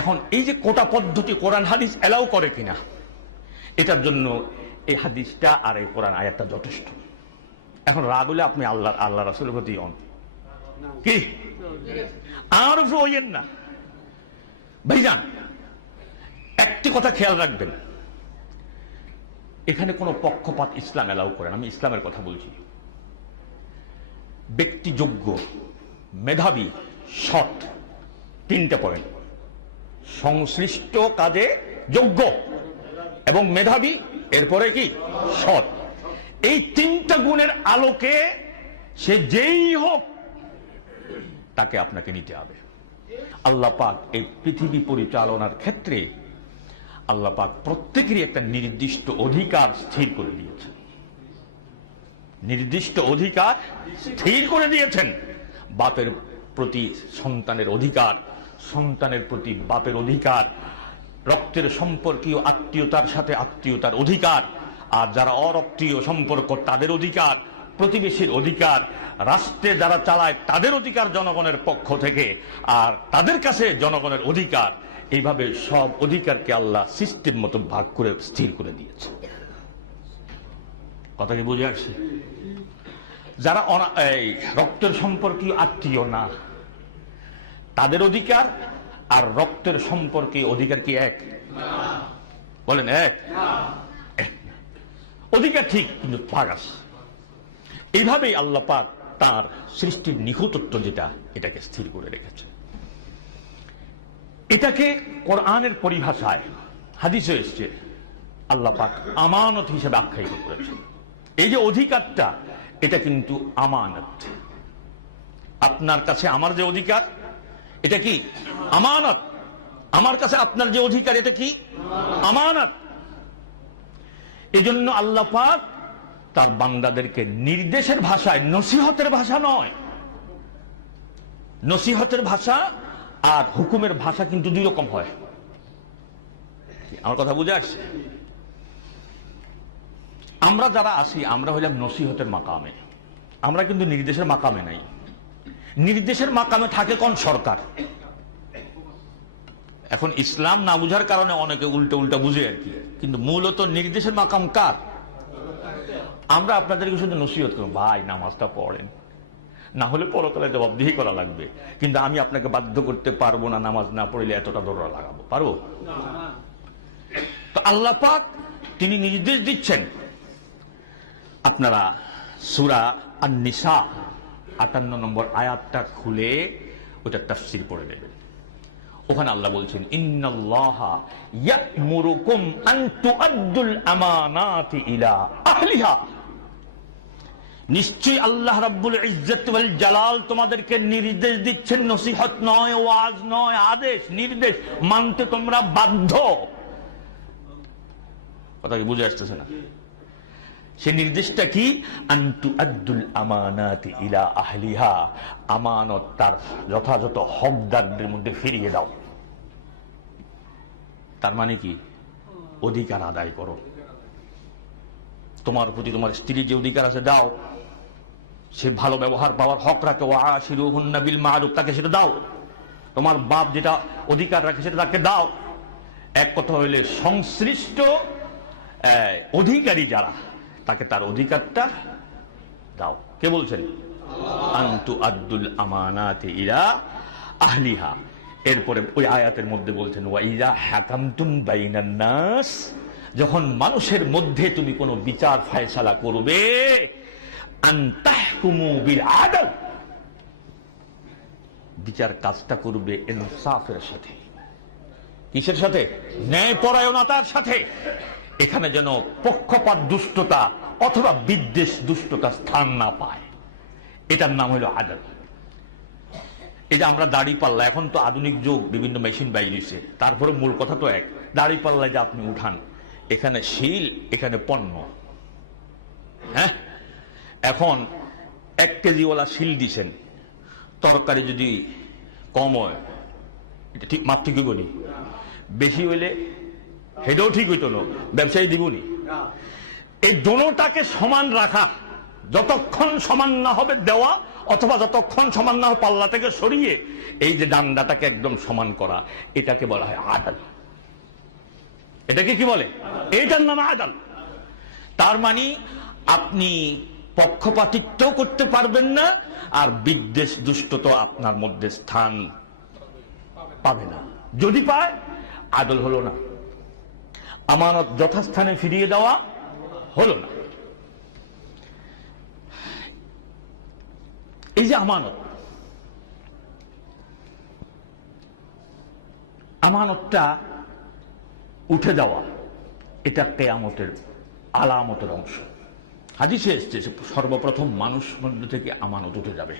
এখন এই যে কোটা পদ্ধতি কোরআন হাদিস এলাও করে কিনা, এটার জন্য এই হাদিসটা আর এই কোরআন আয়াতটা যথেষ্ট। এখন রাগ হলে আপনি আল্লাহ আল্লাহ রাসুলের প্রতি অন কি? আর ওইয়েন না। ভাইজান, একটি কথা খেয়াল রাখবেন। এখানে কোনো পক্ষপাত ইসলাম এলাও করেন আমি ইসলামের কথা বলছি। ব্যক্তিযোগ্য, মেধাবী, সৎ, তিনটা পয়েন্ট। সংশ্লিষ্ট কাজে যোগ্য এবং মেধাবী, এরপরে কি? সৎ। এই তিনটা গুণের আলোকে সে যেই হোক, তাকে আপনাকে নিতে হবে। আল্লাহ পাক এই পৃথিবী পরিচালনার ক্ষেত্রে আল্লাহ পাক প্রত্যেকেরই একটা নির্দিষ্ট অধিকার স্থির করে দিয়েছেন। নির্দিষ্ট অধিকার স্থির করে দিয়েছেন। বাপের প্রতি সন্তানের অধিকার সন্তানের প্রতি বাপের অধিকার, রক্তের সম্পর্কীয় আত্মীয়তার সাথে আত্মীয়তার অধিকার, আর যারা অরক্তীয় সম্পর্ক তাদের অধিকার, প্রতিবেশীর অধিকার, রাষ্ট্রে যারা চালায় তাদের অধিকার জনগণের পক্ষ থেকে, আর তাদের কাছে জনগণের অধিকার, এইভাবে সব অধিকারকে আল্লাহ সিস্টেম মতো ভাগ করে, স্থির করে দিয়েছে। কথা কি বুঝে আসছে? যারা রক্তের সম্পর্কীয় আত্মীয় না তাদের অধিকার আর রক্তের সম্পর্কে অধিকার কি এক? বলেন এক। অধিকার ঠিক, কিন্তু আছে। এইভাবেই আল্লাহ পাক তার সৃষ্টির নিখুতত্ব যেটা, এটাকে স্থির করে রেখেছে এটাকে কোরআনের পরিভাষায়, হাদিসে এসছে, আল্লাহ পাক আমানত হিসেবে আখ্যায়িত করেছেন। এই যে অধিকারটা, এটা কিন্তু আমানত। আপনার কাছে আমার যে অধিকার এটা কি? আমানত। আমার কাছে আপনার যে অধিকার, এটা কি? আমানত। এই জন্য আল্লাহ পাক তার বান্দাদেরকে নির্দেশের ভাষায়, নসিহতের ভাষা নয়। নসিহতের ভাষা আর হুকুমের ভাষা কিন্তু দুই রকম হয়। আমার কথা বুঝে আসছে? আমরা যারা আসি আমরা হইলাম নসিহতের মাকামে। আমরা কিন্তু নির্দেশের মাকামে নাই। নির্দেশের মাকামে থাকে কোন সরকার? এখন ইসলাম না বুঝার কারণে অনেকে উল্টো উল্টা বুঝে আর কি। কিন্তু মূলত নির্দেশের মাকাম কার? আমরা আপনাদেরকে শুধু নসিহত করব, ভাই, নামাজটা পড়েন। না হলে পরকালে জবাবদিহি করা লাগবে। কিন্তু আমি আপনাকে বাধ্য করতে পারব না নামাজ না পড়লে এতটা দৌড়া লাগাবো। পারব? তো আল্লাহ পাক তিনি নির্দেশ দিচ্ছেন। আপনারা সুরা আর নিসা আটান্ন নম্বর আয়াতটা খুলে ওটা তাফসির পড়ে নেবেন। ওখানে আল্লাহ বলছেন নিশ্চয়ই আল্লাহ রাব্বুল ইজ্জত ওয়াল জালাল তোমাদেরকে নির্দেশ দিচ্ছেন, নসিহত নয়, ওয়াজ নয়, আদেশ, নির্দেশ, মানতে তোমরা বাধ্য। কথা কি বুঝে আসতেছে না? সে নির্দেশটা কি? আন্তু আব্দুল আমানাতি ইলা আহলিহা। আমানত তার যথাযথ হকদারদের মধ্যে ফিরিয়ে দাও। তার মানে কি? অধিকার আদায় করো। তোমার প্রতি তোমার স্ত্রীর যে অধিকার আছে দাও। সে ভালো ব্যবহার পাওয়ার হক রাখে। ও আশিরু হুন্না বিল মারুফ, তাকে সেটা দাও। তোমার বাপ যেটা অধিকার রাখে সেটা তাকে দাও। এক কথা হইলে সংশ্লিষ্ট অধিকারী যারা তাকে তার অধিকারটা দাও। কে বলছেন? আন্তু আব্দুল আমানাতে ইরা আহলিহা। এরপরে ওই আয়াতের মধ্যে বলছেন ওয়াইজা হাকামতুম বাইনান নাস। যখন মানুষের মধ্যে তুমি কোনো বিচার ফায়সালা করবে আদল। বিচার কাজটা করবে ইনসাফের সাথে। কিসের সাথে? ন্যায় পরায়ণতার সাথে। এখানে যেন পক্ষপাত দুষ্টতা অথবা বিদ্বেষ দুষ্টতা স্থান না পায়। এটার নাম হলো আদল। এই যে আমরা দাড়ি পাল্লা, এখন তো আধুনিক যুগ, বিভিন্ন মেশিন বাইরেছে তারপরে মূল কথা তো এক, দাড়ি পাল্লায় যে আপনি উঠান, এখানে শিল, এখানে পণ্য। হ্যাঁ? এখন এক কেজিওয়ালা শিল দিছেন, তরকারি যদি কম হয়, এটা ঠিক মাপ নি বেশি হইলে হেডেও ঠিক হইতো না ব্যবসায়ী দিবনি। এই দোনোটাকে সমান রাখা যতক্ষণ সমান না হবে দেওয়া অথবা যতক্ষণ সমান না হবে পাল্লা থেকে সরিয়ে এই যে ডান্ডাটাকে একদম সমান করা এটাকে বলা হয় আদাল। এটাকে কি বলে? এইটার নাম আদাল। তার মানে আপনি পক্ষপাতিত্ব করতে পারবেন না আর বিদ্বেষ দুষ্ট তো আপনার মধ্যে স্থান পাবে না। যদি পায় আদল হলো না। আমানত যথাস্থানে ফিরিয়ে দেওয়া হলো না। এই যে আমানত, আমানতটা উঠে যাওয়া, এটা কেয়ামতের আলামতের অংশ। হাদিসে এসছে সর্বপ্রথম মানুষ মধ্য থেকে আমানত উঠে যাবে।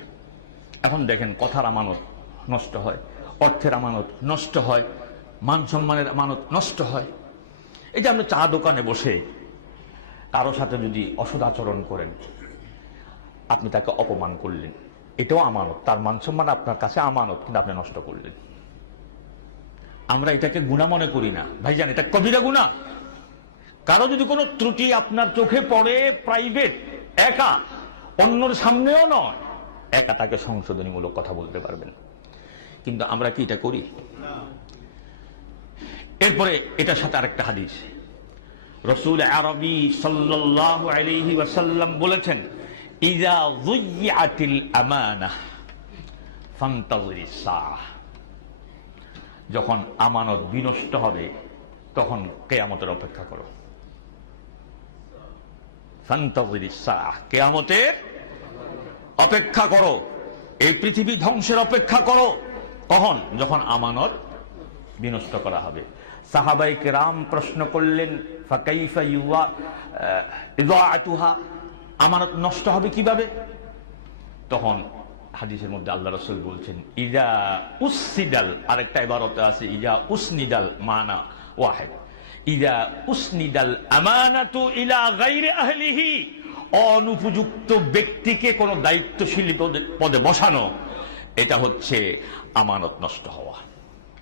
এখন দেখেন কথার আমানত নষ্ট হয়, অর্থের আমানত নষ্ট হয়, মান সম্মানের আমানত নষ্ট হয়। এই যে আমরা চা দোকানে বসে কারও সাথে যদি অসদাচরণ করেন, আপনি তাকে অপমান করলেন। এটাও আমানত, তার মান সম্মান আপনার কাছে আমানত, কিন্তু আপনি নষ্ট করলেন। আমরা এটাকে গুণা মনে করি না। ভাইজান, এটা কবিরা গুণা। কারও যদি কোনো ত্রুটি আপনার চোখে পড়ে প্রাইভেট একা, অন্যর সামনেও নয়, একা তাকে সংশোধনীমূলক কথা বলতে পারবেন। কিন্তু আমরা কি এটা করি? এরপরে এটার সাথে আরেকটা হাদিস। রসুল আরবি সাল্লাহ আলাইহি ওয়াসাল্লাম বলেছেন ইজা যুইয়াতিল আমানা সাআহ যখন আমানত বিনষ্ট হবে, তখন কেয়ামতের অপেক্ষা করো। সাআহ কেয়ামতের অপেক্ষা করো। এই পৃথিবী ধ্বংসের অপেক্ষা করো। কখন? যখন আমানত বিনষ্ট করা হবে। সাহাবাই কেরাম প্রশ্ন করলেন, ফাকাইফা ইউয়া ইদাআতুহা, আমানত নষ্ট হবে কীভাবে? তখন হাদিসের মধ্যে আল্লাহ রসুল বলছেন ইজা উসনিদাল আরেকটা এবারতে আছে ইজা উসনিদাল মানা ওয়াহেদ। ইজা উসনিদাল আমানাতু ইলা গাইরে আহলিহি, অনুপযুক্ত ব্যক্তিকে কোন দায়িত্বশীল পদে- পদে বসানো। এটা হচ্ছে আমানত নষ্ট হওয়া।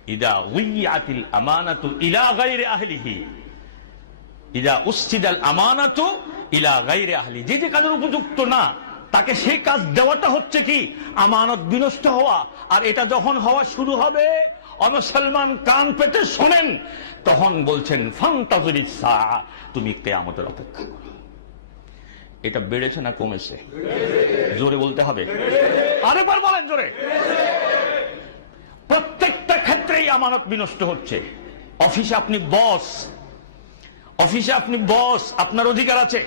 ইদা উইয়াতিল আমানাতু ইলা গাইরে আহলিহি। ইদা আমানাতু ইলা গাইরে আহলি। যে যে কাজের উপযুক্ত না, তাকে সেই কাজ দেওয়াটা হচ্ছে কি? আমানত বিনষ্ট হওয়া। আর এটা যখন হওয়া শুরু হবে, অমুসলমান কান পেতে শোনেন, তখন বলছেন, ফান্তাজুরি তুমি কেয়ামতের অপেক্ষা করো। এটা বেড়েছে না কমেছে? জোরে বলতে হবে। আরেকবার বলেন জোরে। প্রত্যেকটা ক্ষেত্রেই আমানত বিনষ্ট হচ্ছে। অফিসে আপনি বস। অফিসে আপনি বস, আপনার অধিকার আছে।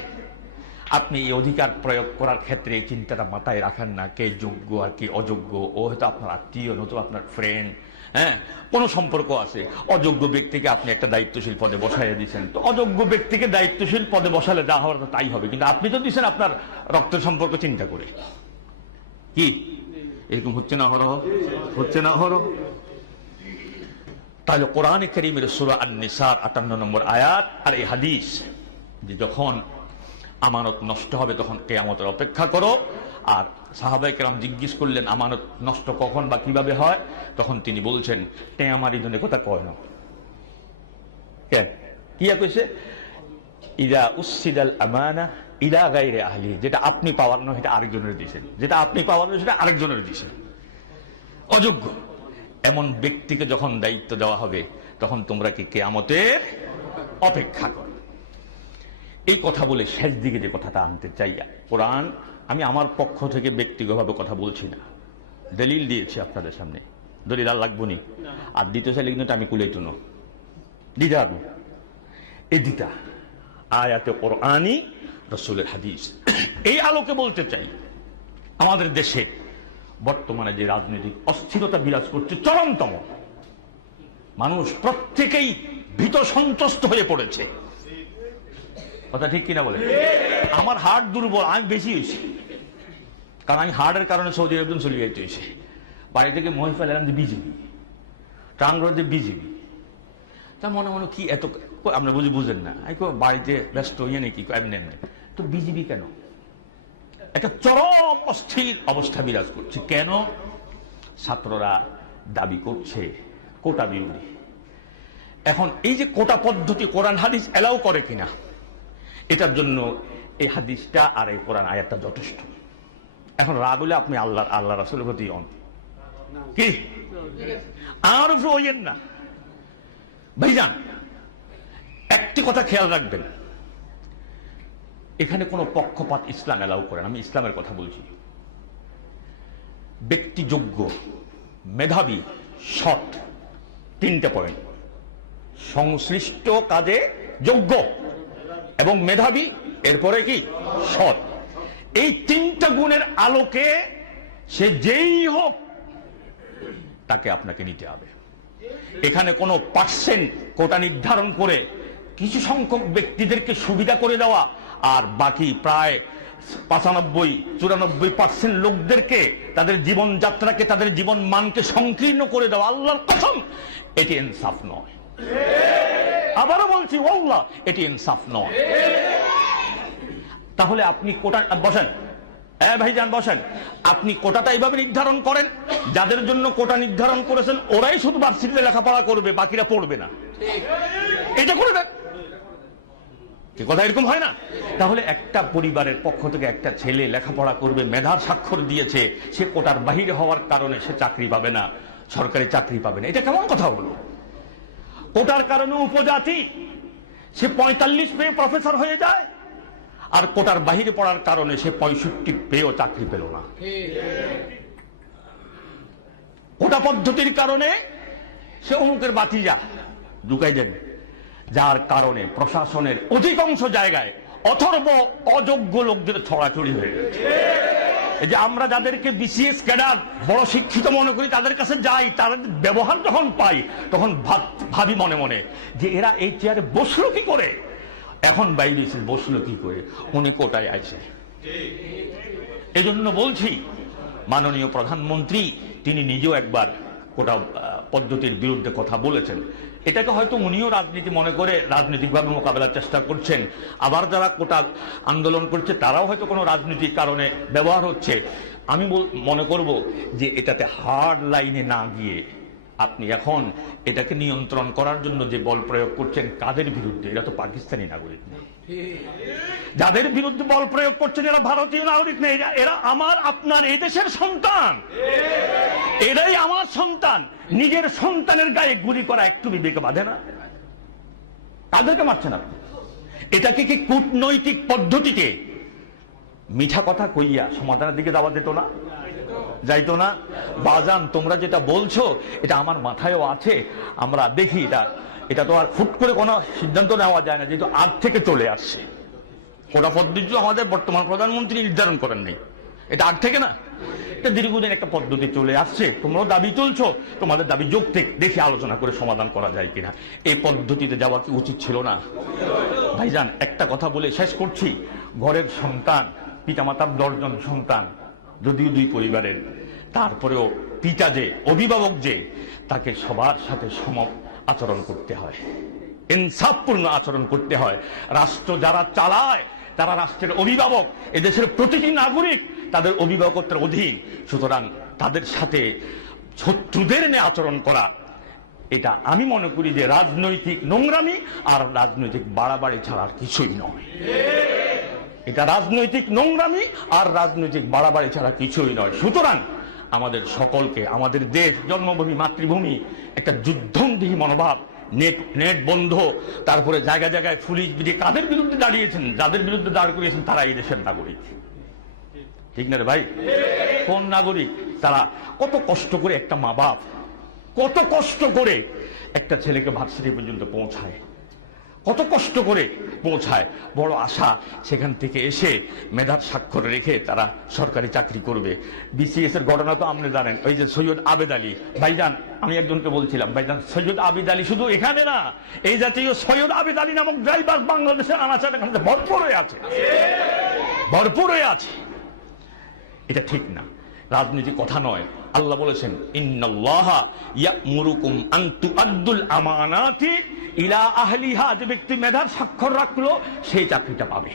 আপনি এই অধিকার প্রয়োগ করার ক্ষেত্রে এই চিন্তাটা মাথায় রাখেন না, কে যোগ্য আর কে অযোগ্য। ও হয়তো আপনার আত্মীয় নতুবা আপনার ফ্রেন্ড হ্যাঁ? কোনো সম্পর্ক আছে। অযোগ্য ব্যক্তিকে আপনি একটা দায়িত্বশীল পদে বসাইয়া দিচ্ছেন তো অযোগ্য ব্যক্তিকে দায়িত্বশীল পদে বসালে যা হওয়ার তাই হবে। কিন্তু আপনি তো দিচ্ছেন আপনার রক্তের সম্পর্ক চিন্তা করে। কি? এরকম হচ্ছে না হরহ? হচ্ছে না হরহ? তাহলে কোরআনে করিমের সুরা আন নিসার আটান্ন নম্বর আয়াত আর এই হাদিস যে যখন আমানত নষ্ট হবে, তখন কেয়ামতের অপেক্ষা করো। আর সাহাবাই কেরাম জিজ্ঞেস করলেন, আমানত নষ্ট কখন বা কীভাবে হয়? তখন তিনি বলছেন টে আমার এই জন্য কথা কয় না। কেন কিয়া কইছে? ইদা উসিদাল আমানা ইলা গাইরে আহলি। যেটা আপনি পাওয়ার নয়, সেটা আরেকজনের দিয়েছেন। যেটা আপনি পাওয়ার নয়, সেটা আরেকজনের দিয়েছেন। অযোগ্য। এমন ব্যক্তিকে যখন দায়িত্ব দেওয়া হবে, তখন তোমরা কি কেয়ামতের অপেক্ষা করো। এই কথা বলে শেষ দিকে যে কথাটা আনতে চাই, কোরআন, আমি আমার পক্ষ থেকে ব্যক্তিগতভাবে কথা বলছি না। দলিল দিয়েছি আপনাদের সামনে। দলিল আর লাগবো নি? আর দ্বিতীয় সালে কিন্তু আমি কুলে তুনো দিদা আবু এই দিতা আয়াতে কোরআনই, রসুলের হাদিস। এই আলোকে বলতে চাই, আমাদের দেশে বর্তমানে যে রাজনৈতিক অস্থিরতা বিরাজ করছে, চরমতম। মানুষ প্রত্যেকেই ভীত সন্ত্রস্ত হয়ে পড়েছে। কথা ঠিক কিনা বলে? আমার হার্ট দুর্বল, আমি বেশি হয়েছি। কারণ আমি হার্টের কারণে সৌদি আরব চলে যাইতে হয়েছে। বাড়ি থেকে মহিফাল এলাম যে বিজেপি টাঙ্গর যে বিজেপি। তা মনে মনে কি এত আপনি বুঝি বুঝেন না। বাড়িতে ব্যস্ত ইয়ে নাকি? এমনি এমনি। তো বিজেপি কেন? একটা চরম অস্থির অবস্থা বিরাজ করছে। কেন? ছাত্ররা দাবি করছে, কোটা বিরোধী। এখন এই যে কোটা পদ্ধতি কোরআন হাদিস এলাও করে কিনা, এটার জন্য এই হাদিসটা আর এই কোরআন আয়াতটা যথেষ্ট। এখন রাগ হলে আপনি আল্লাহ আল্লাহ রাসুলের প্রতি অন কি? আর না। ভাইজান, একটি কথা খেয়াল রাখবেন। এখানে কোনো পক্ষপাত ইসলাম এলাও করেন আমি ইসলামের কথা বলছি। ব্যক্তিযোগ্য, মেধাবী, সৎ তিনটে পয়েন্ট সংশ্লিষ্ট কাজে যোগ্য এবং মেধাবী, এরপরে কি? সৎ। এই তিনটা গুণের আলোকে সে যেই হোক, তাকে আপনাকে নিতে হবে। এখানে কোনো পার্সেন্ট কোটা নির্ধারণ করে কিছু সংখ্যক ব্যক্তিদেরকে সুবিধা করে দেওয়া আর বাকি প্রায় পঁচানব্বই, চুরানব্বই পার্সেন্ট লোকদেরকে তাদের জীবনযাত্রাকে, তাদের জীবন মানকে সংকীর্ণ করে দেওয়া আল্লাহর কথম এটি ইনসাফ নয়। আবারও বলছি ওল্লাহ এটি ইনসাফ নয়। তাহলে আপনি কোটা, বসেন। হ্যাঁ ভাইজান, বসেন। আপনি কোটাটা এইভাবে নির্ধারণ করেন, যাদের জন্য কোটা নির্ধারণ করেছেন, ওরাই শুধু ভার্সিটিতে লেখাপড়া করবে, বাকিরা পড়বে না। এটা করে দেন। কথা এরকম হয় না? তাহলে একটা পরিবারের পক্ষ থেকে একটা ছেলে লেখাপড়া করবে, মেধার স্বাক্ষর দিয়েছে, সে কোটার বাহিরে হওয়ার কারণে সে চাকরি পাবে না, সরকারি চাকরি পাবে না। এটা কেমন কথা হলো কোটার কারণে উপজাতি, সে পঁয়তাল্লিশ পেয়ে প্রফেসর হয়ে যায়, আর কোটার বাহিরে পড়ার কারণে সে পঁয়ষট্টি পেয়েও চাকরি পেল না। কোটা পদ্ধতির কারণে সে অমুকের বাতিজা, ঢুকাই দেবে যার কারণে প্রশাসনের অধিকাংশ জায়গায় অথর্ব অযোগ্য লোকদের ছড়াছড়ি হয়ে গেছে। এই যে আমরা যাদেরকে বিসিএস ক্যাডার বড় শিক্ষিত মনে করি, তাদের কাছে যাই, তাদের ব্যবহার যখন পাই, তখন ভাব- মনে মনে যে এরা এই চেয়ারে বসল কি করে? এখন বাইরে এসে বসল কি করে? উনি কোটায় আছে? এজন্য বলছি, মাননীয় প্রধানমন্ত্রী, তিনি নিজেও একবার কোটা পদ্ধতির বিরুদ্ধে কথা বলেছেন। এটাকে হয়তো উনিও রাজনীতি মনে করে রাজনৈতিকভাবে মোকাবেলার চেষ্টা করছেন। আবার যারা কোটা আন্দোলন করছে, তারাও হয়তো কোনো রাজনৈতিক কারণে ব্যবহার হচ্ছে। আমি মনে করব যে এটাতে হার্ড লাইনে না গিয়ে আপনি এখন এটাকে নিয়ন্ত্রণ করার জন্য যে বল প্রয়োগ করছেন, কাদের বিরুদ্ধে? এরা তো পাকিস্তানি নাগরিক না। যাদের বিরুদ্ধে বল প্রয়োগ করছেন, এরা ভারতীয় নাগরিক নেই এরা- এরা আমার, আপনার এই দেশের সন্তান। এরাই আমার সন্তান। নিজের সন্তানের গায়ে গুলি করা একটু বিবেকে বাঁধে না। তাদেরকে মারছেন আপনি? এটাকে কি কূটনৈতিক পদ্ধতিতে মিঠা কথা কইয়া সমাধানের দিকে যাওয়া যেত না? যাইতো না। বাজান, তোমরা যেটা বলছো, এটা আমার মাথায়ও আছে। আমরা দেখি এটা। এটা তো আর ফুট করে কোনো সিদ্ধান্ত নেওয়া যায় না, যেহেতু আগ থেকে চলে আসছে। কোটা পদ্ধতি আমাদের বর্তমান প্রধানমন্ত্রী নির্ধারণ করেন নেই। এটা আগ থেকে না? এটা দীর্ঘদিন একটা পদ্ধতি চলে আসছে। তোমরাও দাবি তুলছো, তোমাদের দাবি যৌক্তিক। দেখে আলোচনা করে সমাধান করা যায় কিনা। এই পদ্ধতিতে যাওয়া কি উচিত ছিল না? ভাইজান, একটা কথা বলে শেষ করছি। ঘরের সন্তান, পিতামাতার দশজন সন্তান যদিও দুই পরিবারের, তারপরেও পিতা যে, অভিভাবক যে, তাকে সবার সাথে সম আচরণ করতে হয়। ইনসাফপূর্ণ আচরণ করতে হয়। রাষ্ট্র যারা চালায়, তারা রাষ্ট্রের অভিভাবক, এদেশের প্রতিটি নাগরিক তাদের অভিভাবকত্বের অধীন। সুতরাং তাদের সাথে শত্রুদের নিয়ে আচরণ করা, এটা আমি মনে করি যে রাজনৈতিক নোংরামি আর রাজনৈতিক বাড়াবাড়ি ছাড়া আর কিছুই নয়। এটা রাজনৈতিক নোংরামি আর রাজনৈতিক বাড়াবাড়ি ছাড়া কিছুই নয়। সুতরাং আমাদের সকলকে, আমাদের দেশ, জন্মভূমি, মাতৃভূমি, একটা যুদ্ধংদেহী মনোভাব, নেট নেট বন্ধ, তারপরে জায়গা জায়গায় পুলিশ বিধি কাদের বিরুদ্ধে দাঁড়িয়েছেন, যাদের বিরুদ্ধে দাঁড় করিয়েছেন, তারা এই দেশের নাগরিক। ঠিক না রে ভাই? কোন নাগরিক? তারা কত কষ্ট করে একটা মা বাপ কত কষ্ট করে একটা ছেলেকে ভার্সিটি পর্যন্ত পৌঁছায়। কত কষ্ট করে পৌঁছায় বড় আশা সেখান থেকে এসে মেধার স্বাক্ষর রেখে তারা সরকারি চাকরি করবে। বিসিএস এর ঘটনা তো আপনি জানেন। ওই যে সৈয়দ আবেদ আলী। ভাইজান, আমি একজনকে বলছিলাম, ভাইজান, সৈয়দ আবেদ আলী শুধু এখানে না, এই জাতীয় সৈয়দ আবেদ আলী নামক ড্রাইভার বাংলাদেশের আনাচার এখানে ভরপুর হয়ে আছে। ভরপুর হয়ে আছে। এটা ঠিক না। রাজনীতি কথা নয়। আল্লাহ বলেছেন, ইন্নাল্লাহা ইলা যে ব্যক্তি মেধার স্বাক্ষর রাখল সেই চাকরিটা পাবে।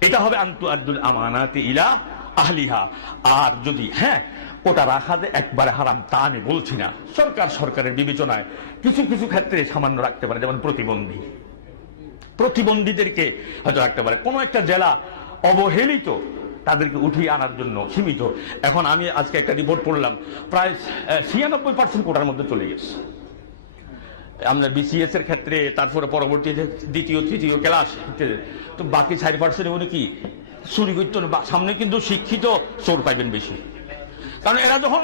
এটা হবে আন্তু আব্দুল আমানাতি ইলা আহলিহা। আর যদি হ্যাঁ ওটা রাখা যে একবারে হারাম, তা আমি বলছি না। সরকার সরকারের বিবেচনায় কিছু কিছু ক্ষেত্রে সামান্য রাখতে পারে, যেমন প্রতিবন্ধী। প্রতিবন্ধীদেরকে হয়তো রাখতে পারে। কোনো একটা জেলা অবহেলিত তাদেরকে উঠিয়ে আনার জন্য সীমিত। এখন আমি আজকে একটা রিপোর্ট পড়লাম, প্রায় ছিয়ানব্বই পার্সেন্ট কোটার মধ্যে চলে গেছে। আমরা বিসিএস এর ক্ষেত্রে তারপরে পরবর্তীতে দ্বিতীয়, তৃতীয় ক্লাস তো বাকি চার পার্সেন্ট উনি কি? চুরি করতো সামনে কিন্তু শিক্ষিত চোর পাইবেন বেশি। কারণ এরা যখন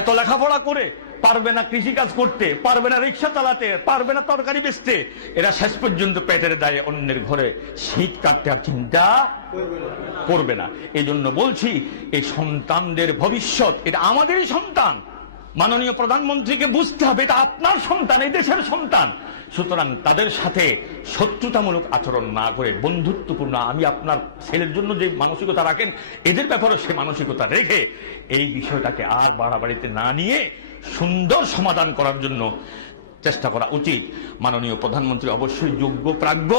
এত লেখাপড়া করে পারবে না কৃষি কাজ করতে, পারবে না রিক্সা চালাতে, পারবে না তরকারি বেচতে, এরা শেষ পর্যন্ত পেটের দায়ে অন্যের ঘরে শীত কাটতে আর চিন্তা করবে না। এই বলছি, এই সন্তানদের ভবিষ্যৎ, এটা আমাদেরই সন্তান। মাননীয় প্রধানমন্ত্রীকে বুঝতে হবে, এটা আপনার সন্তান, এই দেশের সন্তান। সুতরাং তাদের সাথে শত্রুতামূলক আচরণ না করে, বন্ধুত্বপূর্ণ, আমি আপনার ছেলের জন্য যে মানসিকতা রাখেন, এদের ব্যাপারে সে মানসিকতা রেখে এই বিষয়টাকে আর বাড়াবাড়িতে না নিয়ে সুন্দর সমাধান করার জন্য চেষ্টা করা উচিত। মাননীয় প্রধানমন্ত্রী অবশ্যই যোগ্য, প্রাজ্ঞ।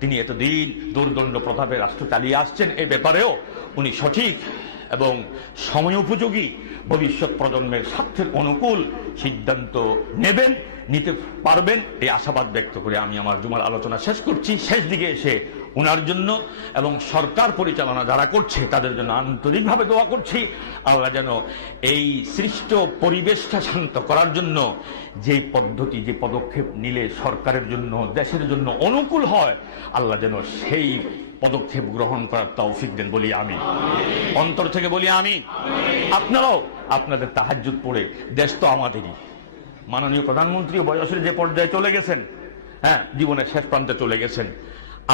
তিনি এতদিন দুর্দণ্ড প্রভাবে রাষ্ট্র চালিয়ে আসছেন, এ ব্যাপারেও উনি সঠিক এবং সময়োপযোগী ভবিষ্যৎ প্রজন্মের স্বার্থের অনুকূল সিদ্ধান্ত নেবেন। নিতে পারবেন। এই আশাবাদ ব্যক্ত করে আমি আমার জুমার আলোচনা শেষ করছি। শেষ দিকে এসে ওনার জন্য এবং সরকার পরিচালনা যারা করছে, তাদের জন্য আন্তরিকভাবে দোয়া করছি। আল্লাহ যেন এই সৃষ্ট পরিবেশটা শান্ত করার জন্য যে পদ্ধতি, যে পদক্ষেপ নিলে সরকারের জন্য, দেশের জন্য অনুকূল হয়, আল্লাহ যেন সেই পদক্ষেপ গ্রহণ করার তৌফিক দেন বলি আমি। অন্তর থেকে বলি আমি। আপনারাও আপনাদের তাহাজ্জুদ পড়ে, দেশ তো আমাদেরই। মাননীয় প্রধানমন্ত্রী বয়সের যে পর্যায়ে চলে গেছেন হ্যাঁ জীবনের শেষ প্রান্তে চলে গেছেন,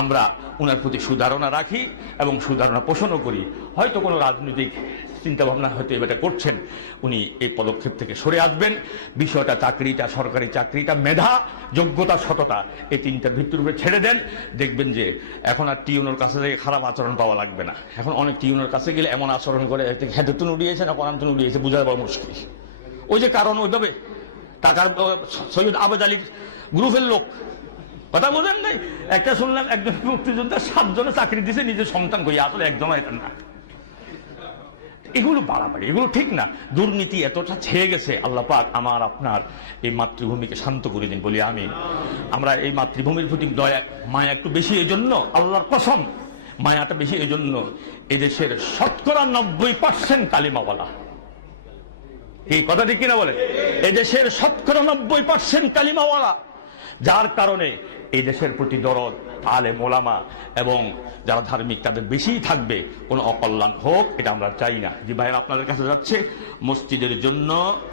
আমরা ওনার প্রতি সুধারণা রাখি এবং সুধারণা পোষণও করি। হয়তো কোনো রাজনৈতিক চিন্তাভাবনা হয়তো এবারে করছেন, উনি এই পদক্ষেপ থেকে সরে আসবেন। বিষয়টা চাকরিটা, সরকারি চাকরিটা, মেধা, যোগ্যতা, সততা, এই তিনটার ভিত্তির উপরে ছেড়ে দেন। দেখবেন যে এখন আর টিউনের কাছে থেকে খারাপ আচরণ পাওয়া লাগবে না। এখন অনেক টিউনের কাছে গেলে এমন আচরণ করে হেঁটে তুন উড়িয়েছে না কোরআন তুন উড়িয়েছে? বোঝা বড় মুশকিল। ওই যে কারণ ওইভাবে। টাকার সৈয়দ আবেদ আলীর গ্রুপের লোক। কথা বোঝেন নাই? একটা শুনলাম একজন মুক্তিযোদ্ধা সাতজনে চাকরি দিছে, নিজের সন্তান কই আসলে একজন এটা না। এগুলো বাড়াবাড়ি, এগুলো ঠিক না। দুর্নীতি এতটা ছেয়ে গেছে, আল্লাহ পাক আমার, আপনার এই মাতৃভূমিকে শান্ত করে দিন, বলি আমি আমরা এই মাতৃভূমির প্রতি দয়া, মায়া একটু বেশি এই জন্য আল্লাহর কসম, মায়াটা বেশি এই জন্য এদেশের শতকরা নব্বই পার্সেন্ট কালিমাওয়ালা। এই কথাটি কিনা বলে? এদেশের শতকরা নব্বই পার্সেন্ট কালিমাওয়ালা। যার কারণে এই দেশের প্রতি দরদ, আলে মোলামা এবং যারা ধার্মিক, তাদের বেশিই থাকবে। কোনো অকল্যাণ হোক, এটা আমরা চাই না। যে ভাইয়ের, আপনাদের কাছে যাচ্ছে। মসজিদের জন্য